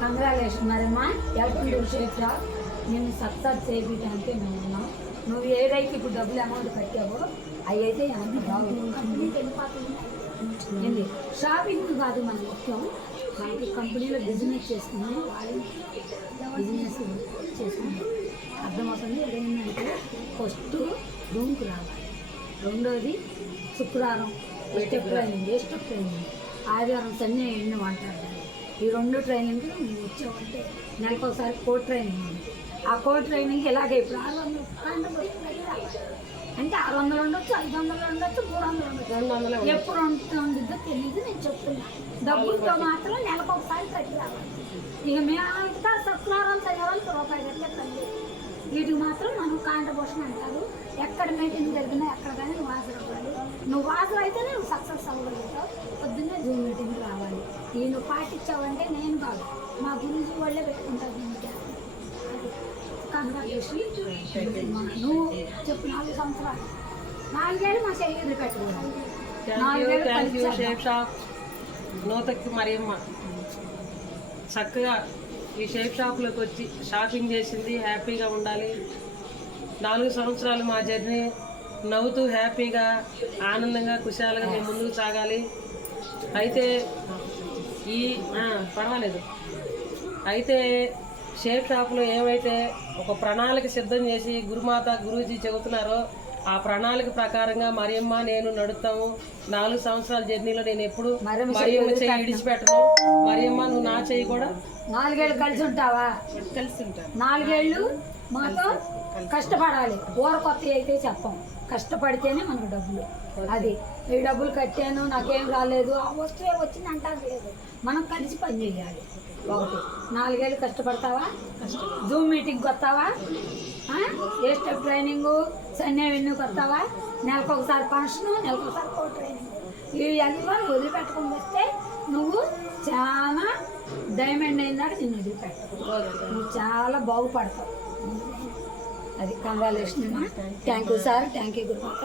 Congratulation మరమ్మా. Welcome to shape shop. నేను success చేయించడానికి మేము ఉన్నాం. నువ్వు ఏదైతే ఇప్పుడు డబ్బులు అమౌంట్ కట్టావో అవి అయితే ఎంత బాగుంది. ఏంటి షాపింగ్ కాదు మన ముఖ్యం. మనకి కంపెనీలో బిజినెస్ చేసుకున్నాం, బిజినెస్ చేసుకున్నాం. అర్థమవుతుంది. ఏదైందంటే ఫస్ట్ రూమ్కి రావాలి, రెండోది శుక్రవారం స్టెప్ ట్రైనింగ్, ఆదివారం సన్నీ ఎన్ని అంటారు. ఈ రెండు ట్రైనింగ్ నువ్వు వచ్చావంటే నెలకు ఒకసారి కోడ్ ట్రైనింగ్ ఉంది. ఆ కోడ్ ట్రైనింగ్ ఇలాగే ఇప్పుడు 600 అంటే 600 ఉండొచ్చు, 500 ఉండొచ్చు, 300 ఉండొచ్చు. ఎప్పుడు ఉంటుందో తెలియదు. నేను చెప్తున్నా, డబ్బులతో మాత్రం నెలకు ఒకసారి కట్టి రావాలి. ఇక మేము శుక్రవారం శనివారం రూపాయి కట్టే పని. వీటికి మాత్రం మనం కాంట్రిబ్యూషన్ అంటారు. ఎక్కడ మీటింగ్ జరిగినా ఎక్కడ కానీ నువ్వు హాజరవ్వాలి. నువ్వు హాజరైతేనే నువ్వు సక్సెస్ అవ్వగలుగుతావు. పొద్దున్నే జూమ్ మీటింగ్ రావాలి. ఈ నువ్వు పాటించావంటే నేను కాదు, మా గురించి వాళ్ళే పెట్టుకుంటారు. దీనికి కంగ్రాచులేషన్. నువ్వు చెప్పు 4 సంవత్సరాలు 4 ఏళ్ళు మా శరీరం పెట్టుకోవాలి. 4 ఏళ్ళు నూతకి మరియమ్మ చక్కగా ఈ షేప్ షాప్లోకి వచ్చి షాపింగ్ చేసింది. హ్యాపీగా ఉండాలి. 4 సంవత్సరాలు మా జర్నీ నవ్వుతూ హ్యాపీగా ఆనందంగా కుశాలుగా మేము ముందుకు సాగాలి. అయితే పర్వాలేదు. అయితే షేప్ షాప్లో ఏమైతే ఒక ప్రణాళిక సిద్ధం చేసి గురుమాత గురూజీ చెబుతున్నారో ఆ ప్రణాళిక ప్రకారంగా మరియమ్మ నేను నడుస్తాము. 4 సంవత్సరాల జర్నీలో నేను ఎప్పుడు మరియమ్మ చెయ్యి విడిచిపెట్టను. మరియమ్మ నువ్వు నా చెయ్యి కూడా 4 ఏళ్ళు కలిసి ఉంటావా? కలిసి ఉంటాను. 4 ఏళ్ళు మాతో కష్టపడాలి. కొత్త అయితే చెప్పం, కష్టపడితేనే మనకు డబ్బులు. అది ఈ డబ్బులు కట్టాను నాకేం రాలేదు, ఆ వస్తువే వచ్చింది అంటారు లేదు. మనం కలిసి పని చేయాలి. ఒకటి 4 ఏళ్ళు కష్టపడతావా? జూమ్ మీటింగ్కి వస్తావా? ఏ స్టెప్ ట్రైనింగు సన్నే వెన్నుకి వస్తావా? నెలకు ఒకసారి ఫంక్షను, నెలకు ఒకసారి కో ట్రైనింగ్. ఇవి అన్నీ వదిలిపెట్టుకుని వస్తే నువ్వు చాలా డైమండ్ అయిందాక నిన్ను వదిలిపెట్టవు. నువ్వు చాలా బాగుపడతావు. అది congratulation. Thank you sir, thank you గురుమాత.